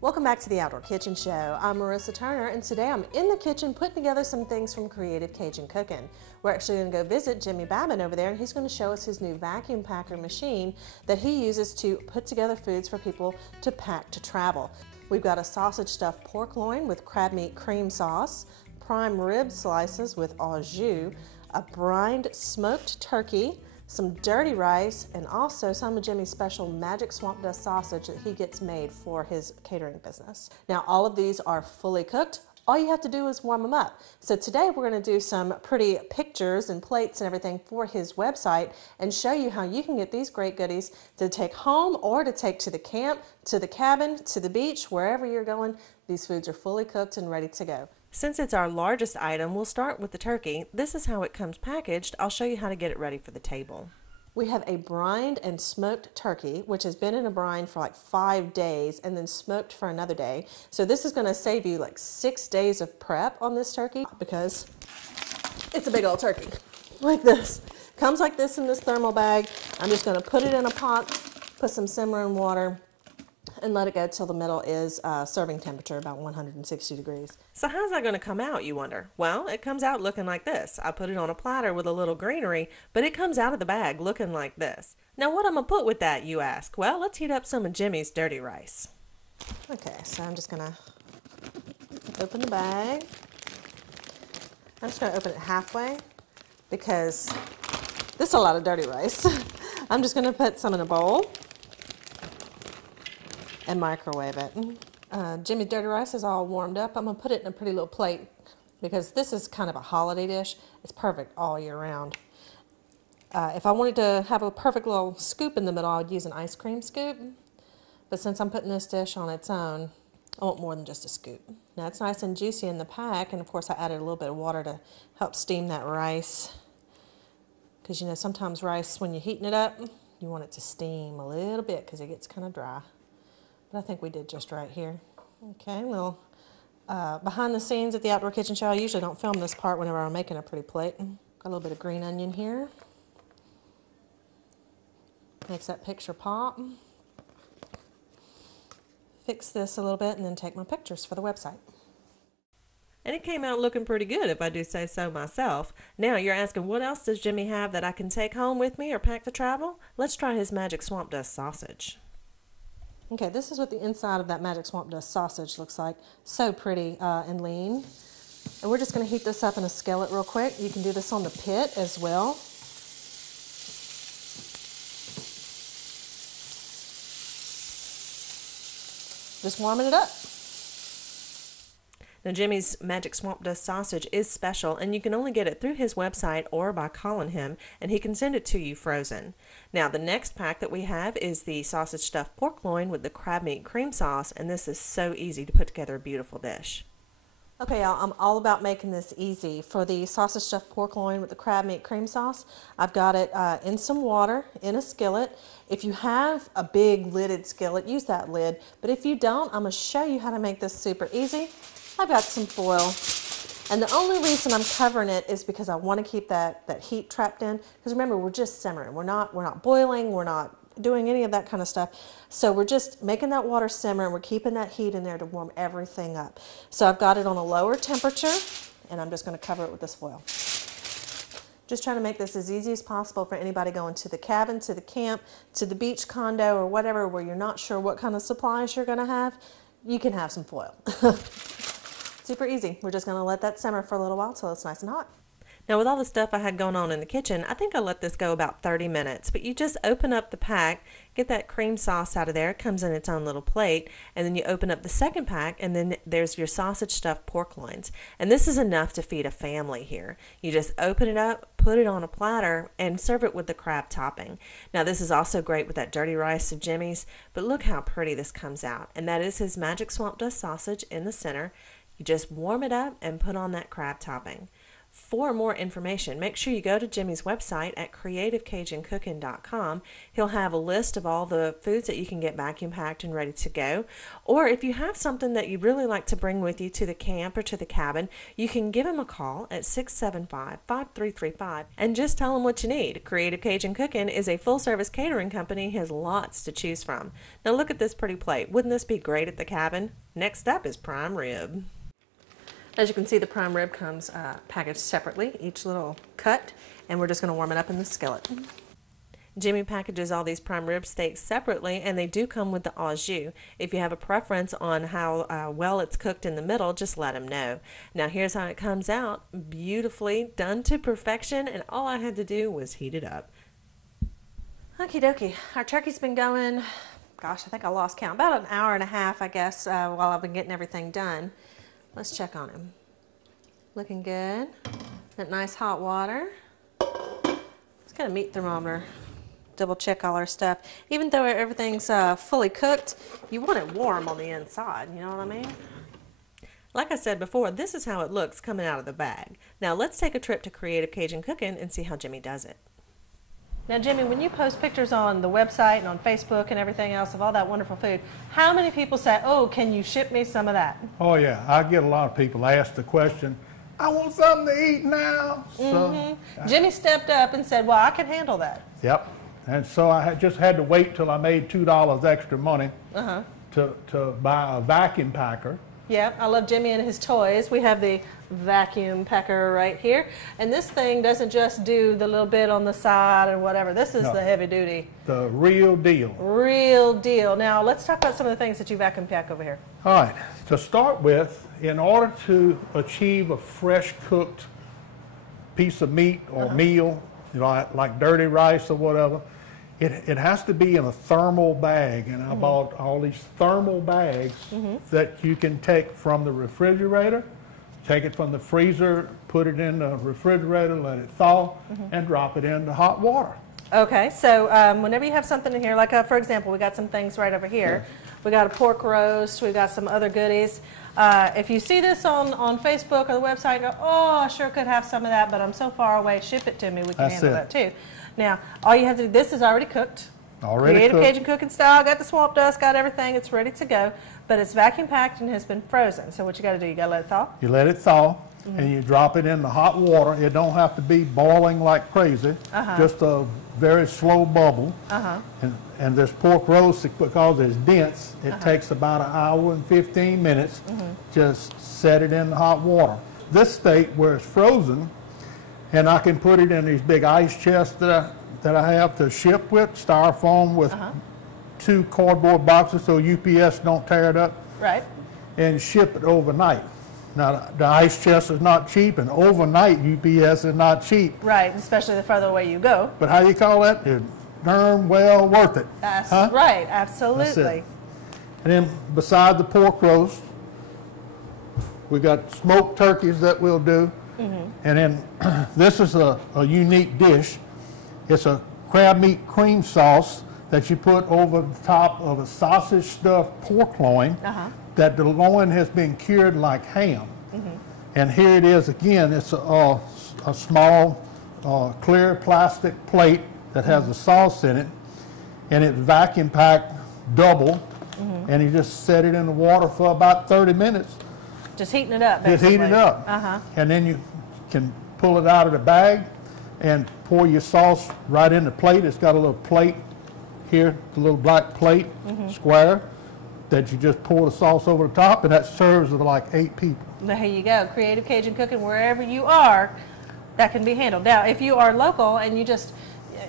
Welcome back to the Outdoor Kitchen Show. I'm Marissa Turner, and today I'm in the kitchen putting together some things from Creative Cajun Cooking. We're actually going to go visit Jimmy Babin over there, and he's going to show us his new vacuum packer machine that he uses to put together foods for people to pack to travel. We've got a sausage stuffed pork loin with crab meat cream sauce, prime rib slices with au jus, a brined smoked turkey, some dirty rice, and also some of Jimmy's special magic swamp dust sausage that he gets made for his catering business. Now, all of these are fully cooked. All you have to do is warm them up. So today we're going to do some pretty pictures and plates and everything for his website and show you how you can get these great goodies to take home or to take to the camp, to the cabin, to the beach, wherever you're going. These foods are fully cooked and ready to go. Since it's our largest item, we'll start with the turkey. This is how it comes packaged. I'll show you how to get it ready for the table. We have a brined and smoked turkey, which has been in a brine for like 5 days and then smoked for another day. So this is going to save you like 6 days of prep on this turkey because it's a big old turkey like this. Comes like this in this thermal bag. I'm just going to put it in a pot, put some simmering water, and let it go till the middle is serving temperature, about 160 degrees. So how's that going to come out, you wonder? Well, it comes out looking like this. I put it on a platter with a little greenery, but it comes out of the bag looking like this. Now what I'm going to put with that, you ask? Well, let's heat up some of Jimmy's dirty rice. Okay, so I'm just going to open the bag. I'm just going to open it halfway because this is a lot of dirty rice. I'm just going to put some in a bowl and microwave it. Jimmy's dirty rice is all warmed up. I'm going to put it in a pretty little plate because this is kind of a holiday dish. It's perfect all year round. If I wanted to have a perfect little scoop in the middle, I would use an ice cream scoop. But since I'm putting this dish on its own, I want more than just a scoop. Now it's nice and juicy in the pack, and of course I added a little bit of water to help steam that rice. Because you know, sometimes rice, when you're heating it up, you want it to steam a little bit because it gets kind of dry. But I think we did just right here. Okay, well, behind the scenes at the Outdoor Kitchen Show, I usually don't film this part whenever I'm making a pretty plate. Got a little bit of green onion here. Makes that picture pop. Fix this a little bit and then take my pictures for the website. And it came out looking pretty good, if I do say so myself. Now you're asking, what else does Jimmy have that I can take home with me or pack to travel? Let's try his magic swamp dust sausage. Okay, this is what the inside of that magic swamp dust sausage looks like. So pretty and lean. And we're just going to heat this up in a skillet real quick. You can do this on the pit as well. Just warming it up. Now Jimmy's Magic Swamp Dust Sausage is special, and you can only get it through his website or by calling him, and he can send it to you frozen. Now the next pack that we have is the sausage stuffed pork loin with the crab meat cream sauce, and this is so easy to put together a beautiful dish. Okay, y'all, I'm all about making this easy. For the sausage stuffed pork loin with the crab meat cream sauce, I've got it in some water in a skillet. If you have a big lidded skillet, use that lid. But if you don't, I'm going to show you how to make this super easy. I've got some foil, and the only reason I'm covering it is because I want to keep that heat trapped in. Because remember, we're just simmering. We're not boiling. We're not doing any of that kind of stuff. So we're just making that water simmer, and we're keeping that heat in there to warm everything up. So I've got it on a lower temperature, and I'm just going to cover it with this foil. Just trying to make this as easy as possible for anybody going to the cabin, to the camp, to the beach condo, or whatever, where you're not sure what kind of supplies you're going to have. You can have some foil. Super easy. We're just going to let that simmer for a little while till it's nice and hot. Now with all the stuff I had going on in the kitchen, I think I let this go about 30 minutes. But you just open up the pack, get that cream sauce out of there. It comes in its own little plate. And then you open up the second pack, and then there's your sausage stuffed pork loins. And this is enough to feed a family here. You just open it up, put it on a platter, and serve it with the crab topping. Now this is also great with that dirty rice of Jimmy's. But look how pretty this comes out. And that is his magic swamp dust sausage in the center. You just warm it up and put on that crab topping. For more information, make sure you go to Jimmy's website at creativecajunCooking.com. He'll have a list of all the foods that you can get vacuum packed and ready to go. Or if you have something that you really like to bring with you to the camp or to the cabin, you can give him a call at 675-5335 and just tell him what you need. Creative Cajun Cooking is a full-service catering company. He has lots to choose from. Now look at this pretty plate. Wouldn't this be great at the cabin? Next up is prime rib. As you can see, the prime rib comes packaged separately, each little cut, and we're just going to warm it up in the skillet. Jimmy packages all these prime rib steaks separately, and they do come with the au jus. If you have a preference on how well it's cooked in the middle, just let him know. Now here's how it comes out. Beautifully done to perfection, and all I had to do was heat it up. Okie dokie. Our turkey's been going, gosh, I think I lost count, about an hour and a half, I guess, while I've been getting everything done. Let's check on him. Looking good. That nice hot water. Let's get a meat thermometer. Double check all our stuff. Even though everything's fully cooked, you want it warm on the inside, you know what I mean? Like I said before, this is how it looks coming out of the bag. Now let's take a trip to Creative Cajun Cooking and see how Jimmy does it. Now, Jimmy, when you post pictures on the website and on Facebook and everything else of all that wonderful food, how many people say, oh, can you ship me some of that? Oh, yeah. I get a lot of people ask the question, I want something to eat now. So, Jimmy stepped up and said, well, I can handle that. Yep. And so I just had to wait till I made $2 extra money to buy a vacuum packer. Yep, I love Jimmy and his toys. We have the vacuum packer right here. And this thing doesn't just do the little bit on the side or whatever. This is the heavy duty. The real deal. Real deal. Now, let's talk about some of the things that you vacuum pack over here. All right. To start with, in order to achieve a fresh cooked piece of meat or meal, you know, like dirty rice or whatever, it has to be in a thermal bag, and I bought all these thermal bags that you can take from the refrigerator, take it from the freezer, put it in the refrigerator, let it thaw, and drop it into hot water. Okay, so whenever you have something in here, like for example, we got some things right over here. We got a pork roast, we got some other goodies. If you see this on Facebook or the website, go, oh, I sure could have some of that, but I'm so far away, ship it to me, we can handle that too. Now, all you have to do, this is already cooked. Creative Cajun Cooking style, got the swamp dust, got everything, it's ready to go, but it's vacuum packed and has been frozen. So what you got to do, you got to let it thaw? You let it thaw, and you drop it in the hot water. It don't have to be boiling like crazy, just a very slow bubble. And this pork roast, because it's dense, it takes about an hour and 15 minutes. Just set it in the hot water. This steak, where it's frozen, and I can put it in these big ice chests that I have to ship with, styrofoam with 2 cardboard boxes so UPS don't tear it up. Right. And ship it overnight. Now, the ice chest is not cheap, and overnight UPS is not cheap. Right, especially the further away you go. But how you call that? It's darn well worth it. That's right, absolutely. That's it. And then beside the pork roast, we got smoked turkeys that we'll do. And then this is a unique dish. It's a crab meat cream sauce that you put over the top of a sausage stuffed pork loin that the loin has been cured like ham. And here it is again. It's a small clear plastic plate that has the sauce in it, and it's vacuum packed double, and you just set it in the water for about 30 minutes. Just heating it up, basically. Just heating it up. And then you can pull it out of the bag and pour your sauce right in the plate. It's got a little plate here, a little black plate, square, that you just pour the sauce over the top, and that serves with like 8 people. There you go. Creative Cajun Cooking, wherever you are, that can be handled. Now, if you are local and you just,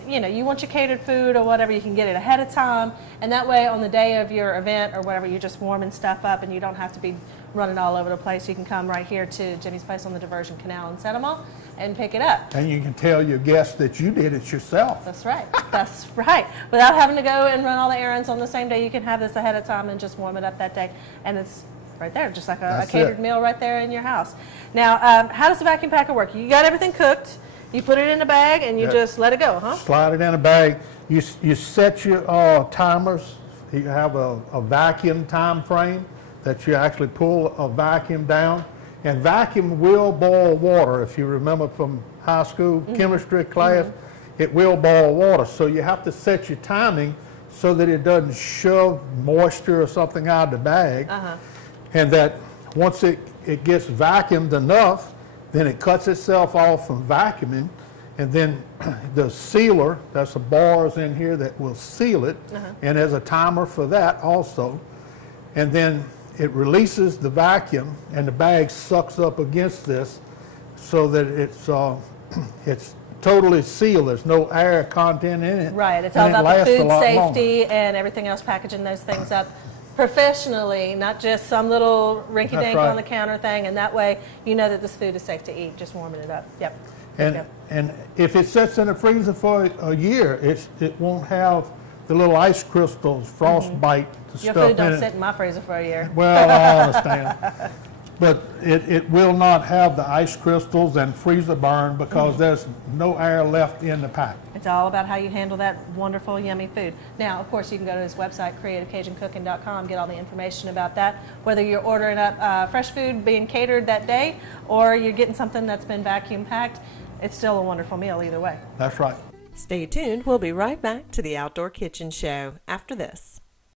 you know, you want your catered food or whatever, you can get it ahead of time, and that way on the day of your event or whatever, you're just warming stuff up and you don't have to be running all over the place. You can come right here to Jimmy's place on the Diversion Canal in Settlement and pick it up. And you can tell your guests that you did it yourself. That's right. That's right. Without having to go and run all the errands on the same day, you can have this ahead of time and just warm it up that day. And it's right there, just like a catered meal right there in your house. Now, how does the vacuum packer work? You got everything cooked. You put it in a bag and you just let it go, huh? Slide it in a bag. You set your timers. You have a vacuum time frame that you actually pull a vacuum down, And vacuum will boil water. If you remember from high school chemistry class, it will boil water. So you have to set your timing so that it doesn't shove moisture or something out of the bag. And that once it gets vacuumed enough, then it cuts itself off from vacuuming. And then the sealer, that's the bars in here that will seal it. And there's a timer for that also. And then it releases the vacuum and the bag sucks up against this so that it's totally sealed. There's no air content in it. Right, it's all about the food safety and everything else, packaging those things up professionally, not just some little rinky-dink on the counter thing, and that way you know that this food is safe to eat, just warming it up. Yep. And if it sits in the freezer for a year, it won't have the little ice crystals, frostbite stuff in it. Your food don't sit in my freezer for a year. Well, I understand. But it will not have the ice crystals and freezer burn because there's no air left in the pack. It's all about how you handle that wonderful, yummy food. Now, of course, you can go to his website, creativecajuncooking.com, get all the information about that. Whether you're ordering up fresh food being catered that day or you're getting something that's been vacuum packed, it's still a wonderful meal either way. That's right. Stay tuned. We'll be right back to the Outdoor Kitchen Show after this.